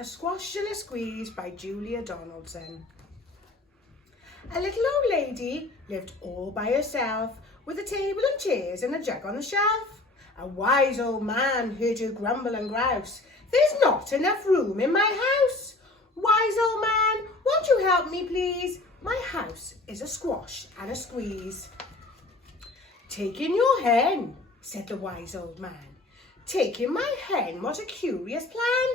A Squash and a Squeeze by Julia Donaldson. A little old lady lived all by herself, with a table and chairs and a jug on the shelf. A wise old man heard her grumble and grouse, "There's not enough room in my house. Wise old man, won't you help me please? My house is a squash and a squeeze." "Take in your hen," said the wise old man. "Take in my hen, what a curious plan."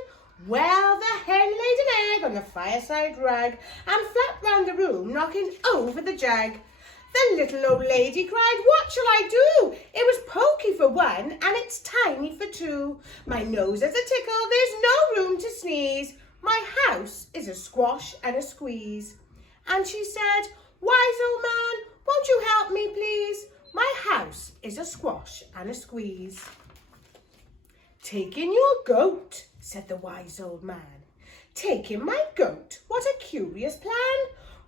Well, the hen laid an egg on the fireside rug and flapped round the room, knocking over the jug. The little old lady cried, "What shall I do? It was pokey for one and it's tiny for two. My nose has a tickle, there's no room to sneeze. My house is a squash and a squeeze." And she said, "Wise old man, won't you help me please? My house is a squash and a squeeze." "Take in your goat," said the wise old man. "Take in my goat, what a curious plan."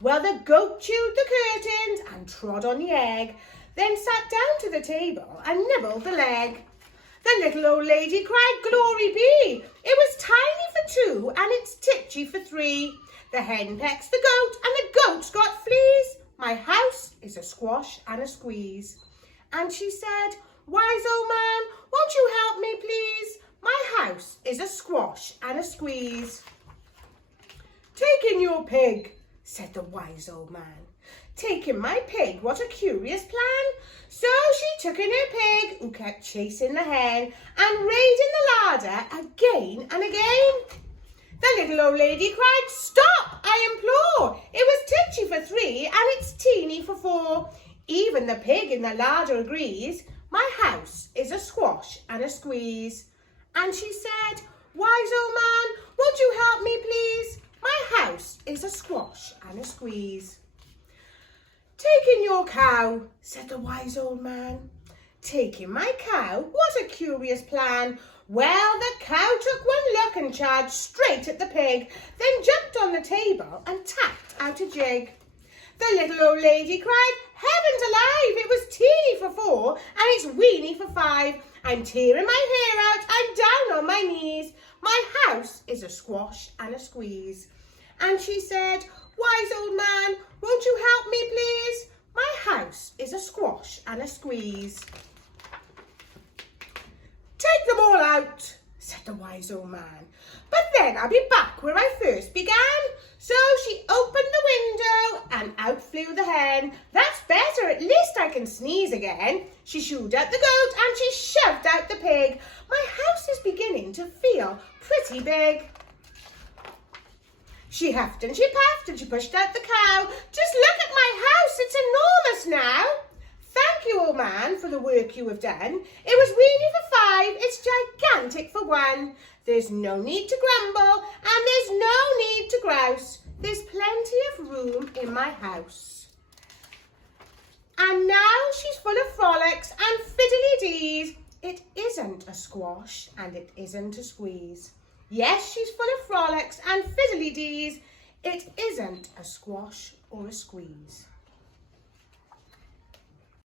Well, the goat chewed the curtains and trod on the egg, then sat down to the table and nibbled the leg. The little old lady cried, "Glory be! It was tiny for two and it's titchy for three. The hen pecks the goat and the goat's got fleas. My house is a squash and a squeeze." And she said, "Wise old man, won't you help me please? My house is a squash and a squeeze." "Take in your pig," said the wise old man. "Take in my pig, what a curious plan." So she took in her pig, who kept chasing the hen and raiding the larder again and again. The little old lady cried, "Stop, I implore! It was titchy for three and it's teeny for four. Even the pig in the larder agrees. My house is a squash and a squeeze." And she said, "Wise old man, won't you help me please? My house is a squash and a squeeze." "Take in your cow," said the wise old man. "Take in my cow, what a curious plan." Well, the cow took one look and charged straight at the pig, then jumped on the table and tapped out a jig. The little old lady cried, "Heavens alive, it was teeny for four and it's weeny for five. I'm tearing my hair out, I'm down on my knees. My house is a squash and a squeeze." And she said, "Wise old man, won't you help me please? My house is a squash and a squeeze." "Take them all out," said the wise old man. "But then I'll be back where I first began." So she opened the window and out flew the hen. "That's better, at least I can sneeze again." She shooed out the goat and she shoved out the pig. "My house is beginning to feel pretty big." She huffed and she puffed and she pushed out the cow. "Just look at my house, it's enormous now." "Thank you, old man, for the work you have done. It was weeny for five, it's gigantic for one. There's no need to grumble and there's no need to grouse. There's plenty of room in my house." And now she's full of frolics and fiddly-dees. It isn't a squash and it isn't a squeeze. Yes, she's full of frolics and fiddly-dees. It isn't a squash or a squeeze.